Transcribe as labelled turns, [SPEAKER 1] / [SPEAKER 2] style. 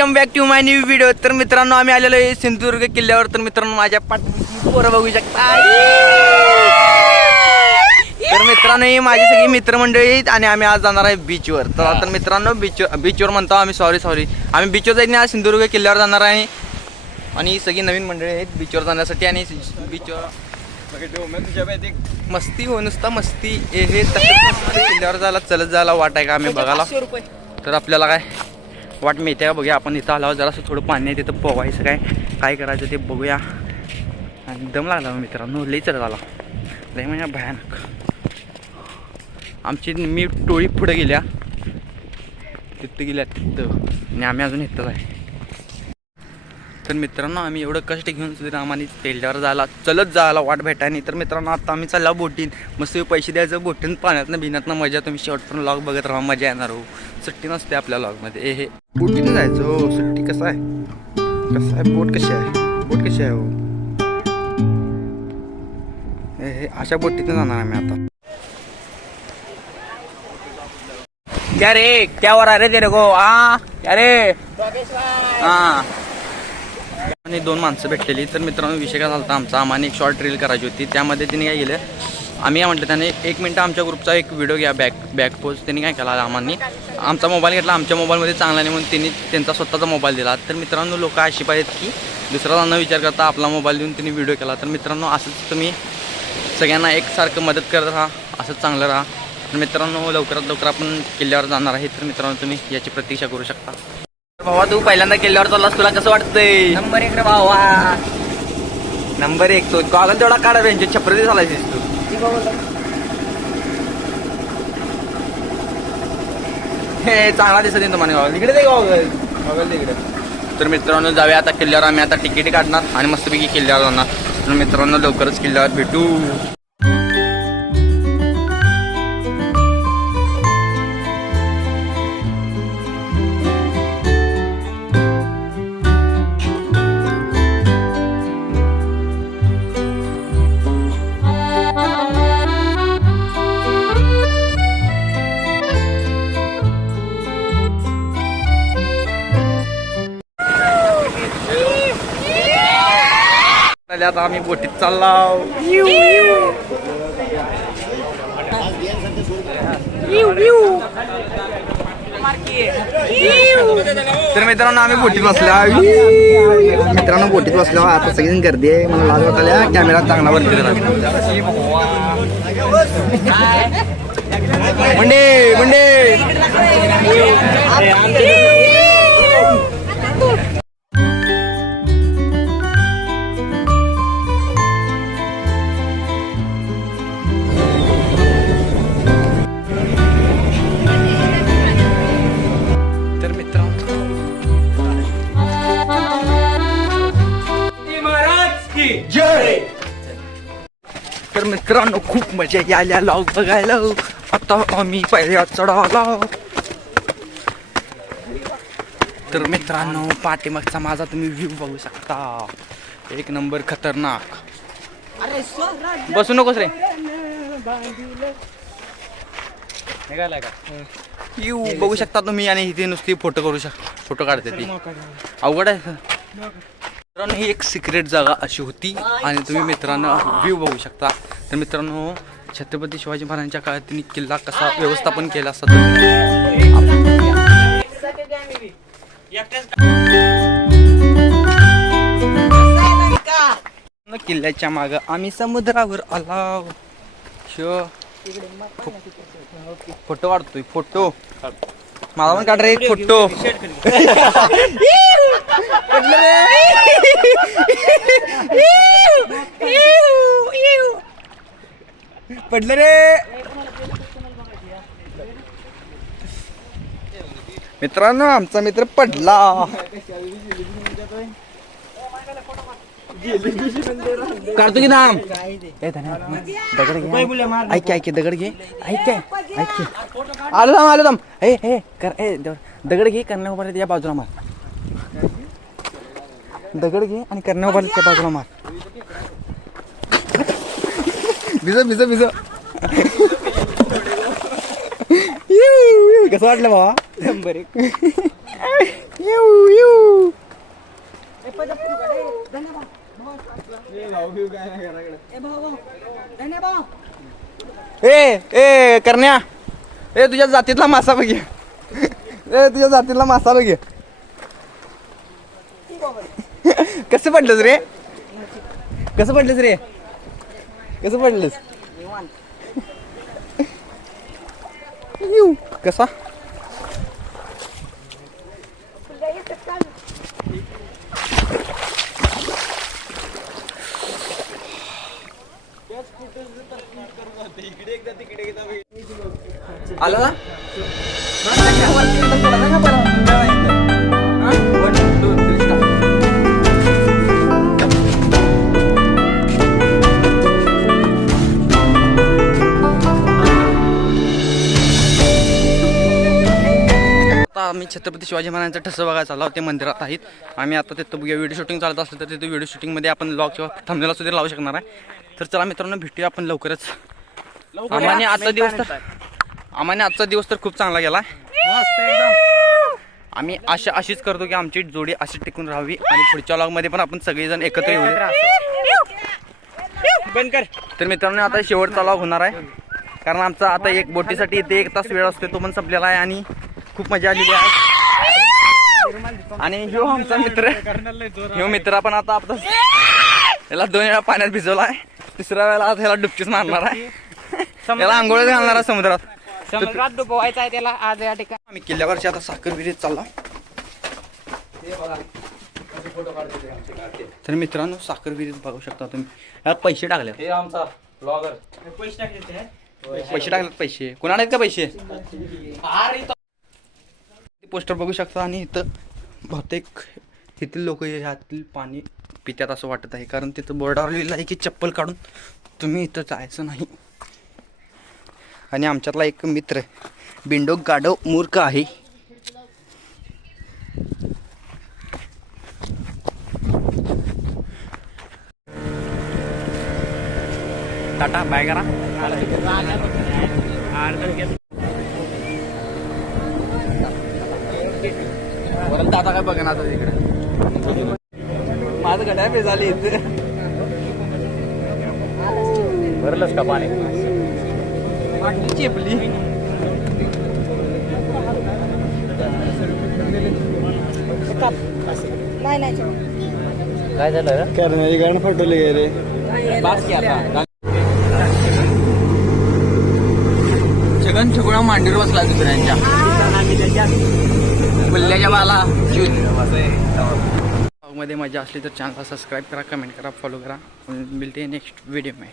[SPEAKER 1] Welcome back to my new video तर मित्रांनो आम्ही आलेलो आहे सिंधुदुर्ग किल्ल्यावर तर मित्रांनो माझ्या पाठीची पोरं बघू शकता तर मित्रांनो ही माझी सगळी मित्रमंडळी आहेत आणि आम्ही आज जाणार आहे बीचवर तर आता मित्रांनो बीच बीचवर म्हणतो आम्ही सॉरी सॉरी आम्ही बीचवर जायचं नाही आज सिंधुदुर्ग किल्ल्यावर जाणार आहे आणि सगळी नवीन मंडळी आहेत बीचवर जाण्यासाठी आणि बीचवर मस्ती हो नुसता मस्ती हे हे किल्ल्यावर जायला चलत जायला वाट आहे का आम्ही बघायला तर आपल्याला काय वाट मिळते का बघूया. आपण इथं आल्यावर जरासं थोडं पाणी आहे तिथं पोवायचं काय काय करायचं ते बघूया. आणि दम लागला मित्रांनो लई चढ आला. लई म्हणजे भयानक. आमची मी टोळी पुढे गेल्या. तिथं गेल्या तिथं. आणि आम्ही अजून इथंच आहे. तर मित्रांनो आम्ही एवढं कष्ट घेऊन सुद्धा आम्हाला तेल्यावर जायला चलत जायला वाट भेटाय तर मित्रांनो आता आम्ही चालला बोटीन. मस्त पैसे द्यायचं बोटीन पाण्यातनं भिण्यातनं मजा तुम्ही शेवटपर्यंत लॉग बघत राहा मजा येणार हो. सुट्टी नसते आपल्या लॉगमध्ये हे बोटीनं जायचं हो. सुट्टी कसं आहे? कसं आहे? बोट कशी आहे? बोट कशी आहे हो? हे अशा बोटीतनं जाणार आम्ही आता. क्या रे? क्या हो रहा है रे तेरे को? आ क्या रे? हाँ आणि दोन माणसं भेटलेली. तर मित्रांनो विषय काय झाला होता आमचा? आम्हाला एक शॉर्ट रील करायची होती. त्यामध्ये तिने काय केलं आम्ही काय म्हटलं त्याने एक मिनटं आमच्या ग्रुपचा एक व्हिडिओ घ्या बॅक बॅक पोज त्यांनी काय केला आम्हाला आमचा मोबाईल घेतला. आमच्या मोबाईलमध्ये चांगला नाही म्हणून त्यांनी त्यांचा स्वतःचा मोबाईल दिला. तर मित्रांनो लोक अशी पाहिजेत की दुसऱ्याला न विचार करता आपला मोबाईल देऊन त्यांनी व्हिडिओ केला. तर मित्रांनो असंच तुम्ही सगळ्यांना एकसारखं मदत करत राहा. असंच चांगलं राहा. तर मित्रांनो लवकरात लवकर आपण किल्ल्यावर जाणार आहे. तर मित्रांनो तुम्ही याची प्रतीक्षा करू शकता. भावा तू पहिल्यांदा किल्ल्यावर चाललास तुला कसं वाटतंय?
[SPEAKER 2] नंबर एक रे भावा.
[SPEAKER 1] नंबर एक तो गॉगल तेवढा काढा त्यांचे छपरी चालायचीस तू. हे चांगला दिसत नाही तुम्हाला गॉगल. इकडे ते गॉगल. गॉगल इकडे. तर मित्रांनो जाऊया आता किल्ल्यावर. आम्ही आता तिकीट काढणार आणि मस्तपैकी किल्ल्यावर जाणार. तर मित्रांनो लवकरच किल्ल्यावर भेटू. आता आम्ही बोटीत चाललाव. तर मित्रांनो आम्ही बोटीत बसल्या. मित्रांनो बोटीत बसल्या. आता सगळी गर्दी आहे मला लाज वाटायला कॅमेरा चांगला वरती जरा. Monday Monday. तर मित्रांनो खूप मजा यायला लॉग बघायला. आता आम्ही पहिल्या चढावला तर मित्रांनो पाठीमागचा माझा तुम्ही व्ह्यू बघू शकता. एक नंबर खतरनाक. बसू नकोस रे. बघू शकता तुम्ही आणि इथे नुसती फोटो करू शक फोटो काढते ती. अवघड आहे. मित्रांनो ही एक सिक्रेट जागा अशी होती आणि तुम्ही मित्रांनो व्ह्यू बघू शकता. तर मित्रांनो छत्रपती शिवाजी महाराजांच्या काळात त्यांनी किल्ला कसा व्यवस्थापन केला असता किल्ल्याच्या माग आम्ही समुद्रावर आला शो. फोटो काढतोय फोटो. मला पण काढ रे एक फोटो. पडलं रे. मित्रांनो आमचा मित्र पडला. काढतो की दाम दगड घे. ऐक ऐक दगड घे. ऐक ऐक आलो दाम आलो दाम हे हे कर. ए दगड घे करण्या उभारले त्या बाजूला मार. दगड घे आणि करण्या उभारले त्या बाजूला मार. भिज भिज भिज कसं वाटलं बाबा
[SPEAKER 2] नंबर एक.
[SPEAKER 1] येऊ येऊ. ए ए करण्या. ए तुझ्या जातीतला मासा बघ ए तुझ्या जातीतला मासा बघ कसं पडलंस रे? कसं पडलंस रे? कसं पडलंस? कसा? आलं ना आता आम्ही छत्रपती शिवाजी महाराजांचं ठसं बघायला चाललो ते मंदिरात आहेत. आम्ही आता तिथं बघूया व्हिडिओ शूटिंग चालत असलं तर तिथे व्हिडिओ शूटिंगमध्ये आपण लॉग किंवा थांबलेला सुद्धा लावू शकणार आहे. तर चला मित्रांनो भेटूया आपण लवकरच. आम्हाने आजचा दिवस तर आम्हाने आजचा दिवस तर खूप चांगला गेला. आम्ही आशा अशीच करतो की आमची जोडी अशी टिकून राहावी आणि पुढच्या लॉगमध्ये पण आपण सगळेजण एकत्र येऊ. तर मित्रांनो आता शेवटचा लॉग होणार आहे. कारण आमचा आता एक बोटीसाठी इथे एक तास वेळ असतो तो पण संपलेला आहे आणि खूप मजा आलेली आहे. आणि ह्यो आमचा मित्र. ह्यो मित्र आपण आता आपला याला दोन वेळा पाण्यात भिजवला आहे तिसऱ्या वेळेला आता ह्याला डुबकीच मारणार आहे. त्याला आंघोळ घालणार आहे समुद्रात.
[SPEAKER 2] समुद्रात डुबवायचा आहे त्याला. आज या ठिकाणी
[SPEAKER 1] आम्ही किल्ल्यावरची आता साखर विहिरीत चालला. तर मित्रांनो साखर विहिरीत बघू शकता तुम्ही. यात पैसे टाकले
[SPEAKER 3] हे आमचा ब्लॉगर
[SPEAKER 2] पैसे टाकले ते.
[SPEAKER 1] पैसे टाकलेत पैसे. कोणाला आहेत का पैसे? पोस्टर बघू शकता आणि इथं बहुतेक तिथील लोक ह्यातील पाणी पित्यात असं वाटत आहे. कारण तिथं बोर्डावर लिहिलं आहे की चप्पल काढून तुम्ही इथं जायचं नाही. आणि आमच्यातला एक मित्र बिंडो गाडव मूर्ख आहे. टाटा बाय करा. आता काय बघा ना आता तिकडे? माझं गड्या पे झाली इथे.
[SPEAKER 3] भरलंच का पाणी?
[SPEAKER 1] चेपली
[SPEAKER 2] नाही नाही
[SPEAKER 3] काय झालं?
[SPEAKER 4] करणारी गाणं फटवले गे रे.
[SPEAKER 1] बास की आता. छगन छगुणा मांडीवर बसला दुसऱ्यांच्या. बुल्ल्याच्या बाला. मध्ये मजा असली तर चॅनलला सबस्क्राईब करा कमेंट करा फॉलो करा. मिळते नेक्स्ट व्हिडिओ में